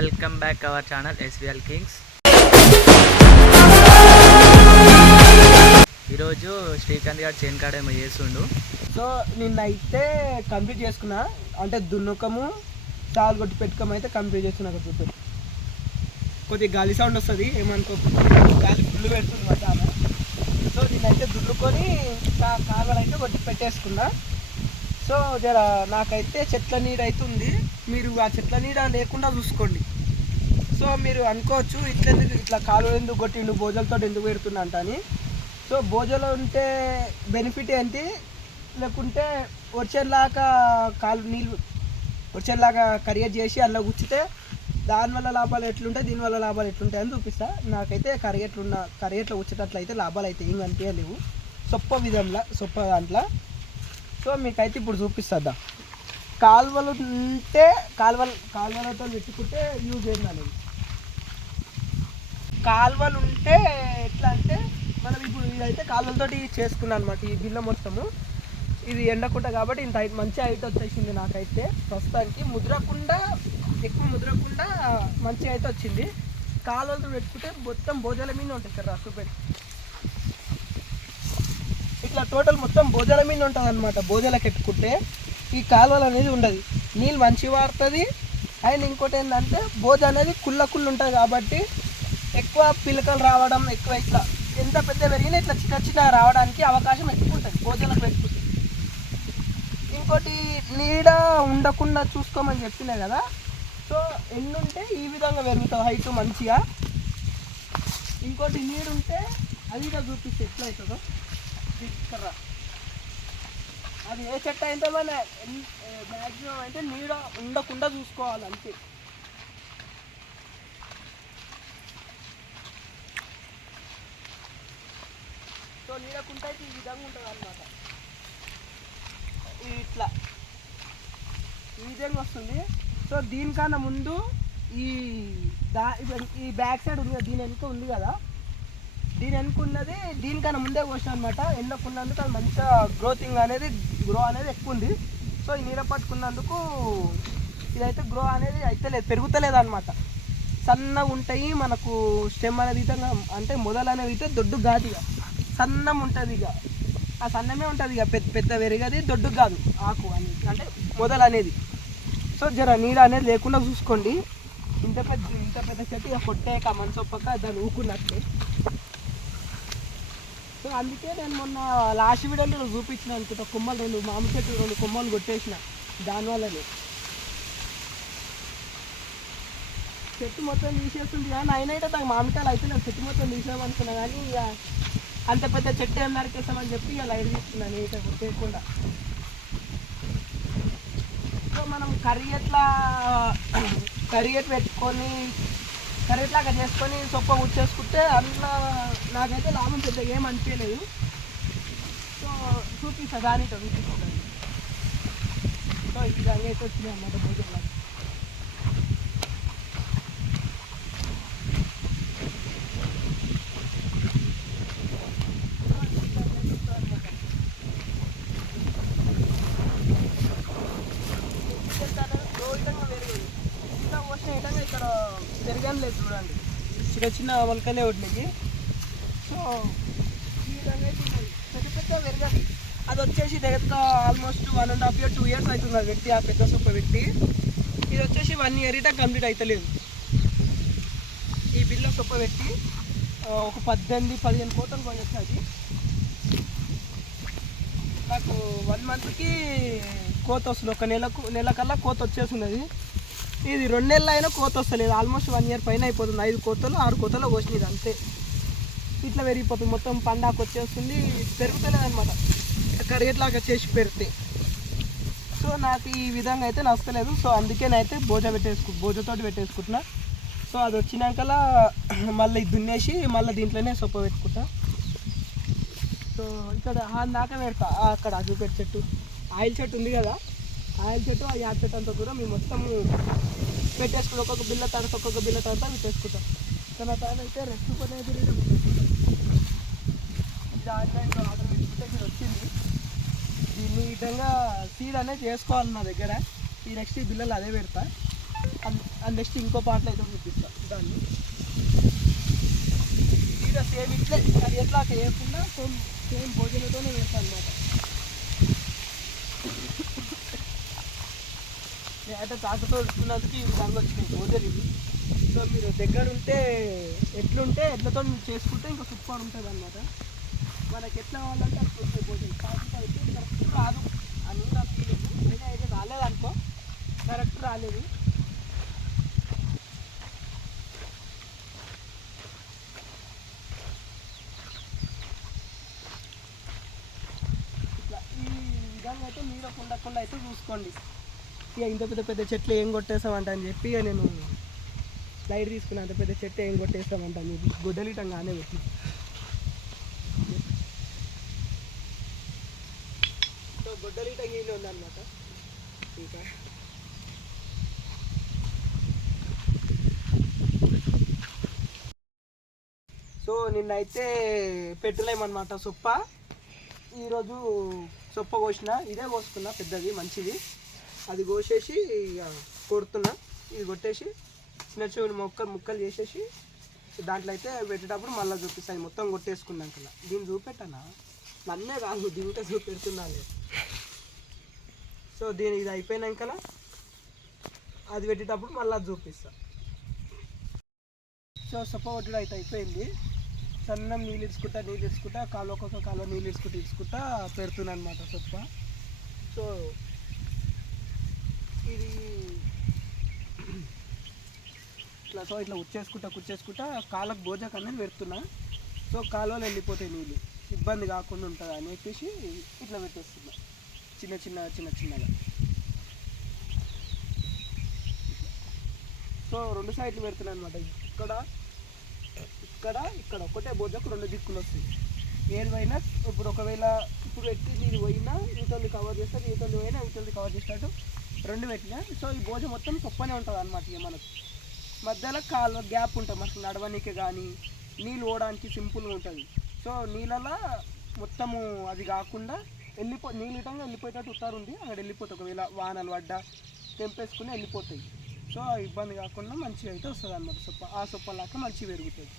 Welcome back our channel SVL kings ఈరోజు శ్రీకాంత్ గారు చేన్ కాడ ఏమో చేస్తుండు. సో నిన్నైతే కంప్లీట్ చేసుకున్నా. అంటే దున్నుకము చాలు కొట్టి పెట్టుకోము అయితే కంప్లీట్ చేసుకున్నా కదా చూపి కొద్దిగా గాలి సౌండ్ వస్తుంది ఏమనుకో గాలి ఫుల్ పెడుతుంది మా సో నేనైతే దున్నుకొని కా- కాలువలు అయితే కొట్టి పెట్టేసుకున్నా. సో జర నాకైతే చెట్ల నీడ అవుతుంది మీరు ఆ చెట్ల నీడ లేకుండా చూసుకోండి. సో మీరు అనుకోవచ్చు ఇట్లెందుకు ఇట్లా కాలువలు ఎందుకు కొట్టిండు భోజలతో ఎందుకు పెడుతున్నా అంట అని. సో భోజనం ఉంటే బెనిఫిట్ ఏంటి? లేకుంటే వచ్చేలాగా కాలు నీళ్ళు వచ్చేలాగా కరియర్ చేసి అందులో గుచ్చితే దానివల్ల లాభాలు ఎట్లుంటాయి దీనివల్ల లాభాలు ఎట్లుంటాయి అని చూపిస్తా. నాకైతే కరియట్లున్న కరియట్లో వచ్చేటట్లయితే లాభాలు అయితే ఏం కనిపించలేవు. సొప్ప విధంలో సొప్ప దాంట్లో సో మీకైతే ఇప్పుడు చూపిస్తుందా కాలువలు ఉంటే కాలువలు కాలువలతో పెట్టుకుంటే యూజ్ ఏంది అనేది. కాలువలు ఉంటే ఎట్లా అంటే మనం ఇప్పుడు ఇదైతే కాలువలతోటి చేసుకున్నాను అనమాట ఈ బిల్ల మొత్తము. ఇది ఎండకుంట కాబట్టి ఇంత హైట్ మంచి హైట్ వచ్చేసింది నాకైతే ప్రస్తుతానికి. ముద్రకుండా ఎక్కువ ముద్రకుండా మంచి హైట్ వచ్చింది. కాలువలతో పెట్టుకుంటే మొత్తం భోజనం మీద ఉంటుంది ఇక్కడ రసూపెట్టి ఇట్లా టోటల్ మొత్తం భోజనం మీద ఉంటుంది అనమాట భోజనకి ఎట్టుకుంటే ఈ కాలువలు అనేది ఉండదు. నీళ్ళు మంచి వాడుతుంది. అండ్ ఇంకోటి ఏంటంటే భోజ అనేది కుళ్ళ కుళ్ళు ఉంటుంది కాబట్టి ఎక్కువ పిలకలు రావడం ఎక్కువ ఇట్లా ఎంత పెద్ద పెరిగినా ఇట్లా చిన్న చిన్న రావడానికి అవకాశం ఎక్కువ ఉంటుంది భోజనం పెట్టుకుంటే. ఇంకోటి నీడ ఉండకుండా చూసుకోమని చెప్పినా కదా. సో ఎన్నుంటే ఈ విధంగా పెరుగుతుంది హైట్ మంచిగా. ఇంకోటి నీడుంటే అది కూడా చూపిస్తే ఎట్లా అవుతుందో. తీసుకురా. అది ఏ చెట్టు అయితే మన మ్యాక్సిమం అయితే నీడ ఉండకుండా చూసుకోవాలి అంతే. సో నీడకుంటే అయితే ఈ విధంగా ఉంటుంది అనమాట ఇట్లా. ఈ విధంగా వస్తుంది. సో దీనికన్నా ముందు ఈ దా ఈ బ్యాక్ సైడ్ ఉంది కదా దీని వెనుక ఉంది కదా దీని అనుకున్నది దీనికన్నా ముందే కోసిన అనమాట ఎన్నుకున్నందుకు అది మంచిగా గ్రోతింగ్ అనేది గ్రో అనేది ఎక్కువ ఉంది. సో ఈ నీడ పట్టుకున్నందుకు ఇదైతే గ్రో అనేది అయితే లేదు పెరుగుతలేదు అనమాట సన్నగా ఉంటాయి మనకు స్టెమ్ అనేది ఇతంగా అంటే మొదలు అనేది అయితే దొడ్డు కాదు ఇక. సన్నం ఉంటుంది ఇక. ఆ సన్నమే ఉంటుంది ఇక పెద్ద పెద్ద పెరిగది దొడ్డు కాదు ఆకు అనేది అంటే మొదలు అనేది. సో జర నీడ అనేది లేకుండా చూసుకోండి. ఇంత పెద్ద ఇంత పెద్ద చెట్టు ఇక కొట్టేక మనసొప్పక దాన్ని ఊకున్నట్టే సో అందుకే నేను మొన్న లాస్ట్ వీడియోలో చూపించిన అనుకుంటా కొమ్మలు రెండు మామిడి చెట్టు రెండు కొమ్మలు కొట్టేసిన దానివల్లనే. చెట్టు మొత్తం తీసేస్తుంది కానీ అయినా అయితే నాకు మామిడికాయలు అయితే నేను చెట్టు మొత్తం తీసామనుకున్నా కానీ ఇక అంత పెద్ద చెట్టు ఏం నరికేస్తామని చెప్పి ఇక లైట్ తీసుకున్నాను నీట కొట్టేయకుండా. సో మనం కర్రీ ఎట్లా కర్రీ ఎట్లా పెట్టుకొని కర్రీ ఎట్లాగా చేసుకొని సొప్ప ఉచ్చేసుకుంటే అందులో నాకైతే లాభం పెద్దగా ఏం అనిపించలేదు. సో చూపిస్తా దానితో చూపిస్తాను సో ఈ విధంగా అయితే వచ్చినాయి అన్నమాట భోజనం. ఇక్కడ పెరగని లేదు చూడండి. చిన్న చిన్న మొలకలే ఉన్నాయి సో ఈ పెద్ద పెద్ద పెరగాలి అది వచ్చేసి దగ్గర almost one and half year two years అవుతుంది అది పెట్టి ఆ పెద్ద సొప్ప పెట్టి ఇది వచ్చేసి వన్ ఇయర్ ఇట్లా కంప్లీట్ అవుతలేదు ఈ బిల్ల సొప్ప పెట్టి ఒక పద్దెనిమిది పదిహేను కోట్లు కొనొచ్చు అది. నాకు వన్ మంత్కి కోత వస్తుంది. ఒక నెలకు నెల కల్లా కోత వచ్చేస్తుంది ఇది రెండు నెలలు అయినా కోత వస్తలేదు. ఆల్మోస్ట్ వన్ ఇయర్ పైన అయిపోతుంది. ఐదు కోతలు ఆరు కోతలు వచ్చినాయి అంతే. ఇట్లా పెరిగిపోతుంది. మొత్తం పండాకు వచ్చేస్తుంది. పెరుగుతలేదు అనమాట కడిగేట్లాగా చేసి పెడితే. సో నాకు ఈ విధంగా అయితే నచ్చలేదు. సో అందుకే నేనైతే భోజ పెట్టేసుకు భోజతో పెట్టేసుకుంటున్నా. సో అది వచ్చినాకలా మళ్ళీ దున్నేసి మళ్ళీ దీంట్లోనే సొప్ప పెట్టుకుంటా. సో ఇక్కడ ఆ దాకా పెడతా. అక్కడ చూపెట్టు చెట్టు. ఆయిల్ చెట్టు ఉంది కదా. ఆయిల్ చెట్టు ఆ యాడ్ చెట్టు అంతా కూడా మేము మొత్తం పెట్టేసుకుంటాం ఒక్కొక్క బిల్ల తర్వాత ఒక్కొక్క బిల్ల తర్వాత పెట్టేసుకుంటాం. తర్వాత అయితే రెస్ట్ పని అయితే ఇది ఆన్లైన్లో ఆర్డర్ పెట్టుకుంటే ఇది వచ్చింది దీన్ని ఈ విధంగా సీడ్ అనేది చేసుకోవాలి నా దగ్గర. ఈ నెక్స్ట్ ఈ బిల్లలు అదే పెడతా. అండ్ నెక్స్ట్ ఇంకో పాటలు అయితే చూపిస్తా. దాన్ని. తీరా సేమ్ ఇట్లే అది ఎట్లా వేయకుండా సేమ్ సేమ్ భోజనంతోనే వేస్తాను అనమాట అంటే తాకతో ఇస్తున్నందుకు ఈ విధంగా వచ్చినాయి భోజనం ఇవి సో మీరు దగ్గర ఉంటే ఎట్లుంటే ఎట్లతో చేసుకుంటే ఇంకా సూపర్ ఉంటుంది అనమాట మనకి ఎట్లా కావాలంటే అది వస్తాయి పోతుంది కరెక్ట్ అయితే కరెక్ట్ రాదు. అని నా ఫీలింగ్ అయితే రాలేదు రాలేదనుకో కరెక్ట్ రాలేదు. ఇట్లా ఈ విధంగా అయితే మీరు ఉండకుండా అయితే చూసుకోండి. ఇక ఇంత పెద్ద పెద్ద చెట్లు ఏం కొట్టేస్తామంట అని చెప్పి ఇక నేను లైట్ తీసుకున్నా అంత పెద్ద చెట్టు ఏం కొట్టేస్తామంట మీరు గొడ్డలిటంగానే గుడ్డలిటంగానే పెట్టి. సో గుడ్డలిట ఉందన్నమాట. ఇంకా. సో నిన్నైతే పెట్టులేమన్నమాట సొప్ప. ఈరోజు సొప్ప కోసిన ఇదే కోసుకున్నా పెద్దది మంచిది. అది కోసేసి ఇక కొడుతున్నా. ఇది కొట్టేసి చిన్న చిన్న మొక్కలు ముక్కలు చేసేసి దాంట్లో అయితే పెట్టేటప్పుడు మళ్ళీ చూపిస్తాను మొత్తం కొట్టేసుకున్నాక దీన్ని చూపెట్టానా? నన్నే కాదు దీంట్లో చూపెడుతున్నాను సో దీని ఇది అయిపోయినాక అది పెట్టేటప్పుడు మళ్ళీ చూపిస్తా. సో సొప్ప అయితే అయిపోయింది. సన్నం నీళ్ళు ఇచ్చుకుంటా నీళ్ళు ఇచ్చుకుంటా కాలు ఒక్కొక్క కాలు నీళ్ళు ఇచ్చుకుంటా ఇచ్చుకుంటా పెడుతున్నాను అనమాట సొప్ప. సో ఇది ఇట్లా సో ఇట్లా ఉచ్చేసుకుంటా కుచ్చేసుకుంటా కాళ్ళకు భోజ అనేది పెడుతున్నా. సో కాలువలో వెళ్ళిపోతాయి నీళ్ళు ఇబ్బంది కాకుండా ఉంటుంది అని చెప్పేసి ఇట్లా పెట్టేస్తున్నా. చిన్న చిన్న చిన్న చిన్నగా. సో రెండు సైడ్లు పెడుతున్నాను అనమాట ఇక్కడ ఇక్కడ ఇక్కడ ఒకటే బోజకు రెండు దిక్కులు వస్తాయి. ఏదైనా ఇప్పుడు ఒకవేళ ఇప్పుడు ఎట్టి నీళ్ళు పోయినా ఈతల్ని కవర్ చేస్తారు ఈతల్ని పోయినా ఈతల్ని కవర్ చేసినట్టు రెండు పెట్టినా. సో ఈ భోజనం మొత్తం చొప్పనే ఉంటుంది అనమాట ఇక మనకు. మధ్యలో కాలు గ్యాప్ ఉంటుంది మనకు నడవనికి కానీ నీళ్ళు పోవడానికి సింపుల్గా ఉంటుంది. సో నీళ్ళలో మొత్తము అది కాకుండా వెళ్ళిపో నీళ్ళు ఇటంగా వెళ్ళిపోయేటట్టు ఉత్తారు ఉంది అక్కడ వెళ్ళిపోతాయి. ఒకవేళ వానలు పడ్డా తెంపేసుకుని వెళ్ళిపోతాయి. సో ఇబ్బంది కాకుండా మంచిగా అయితే వస్తుంది అన్నమాట. సొప్ప ఆ సొప్పలాగా మంచిగా పెరుగుతుంది.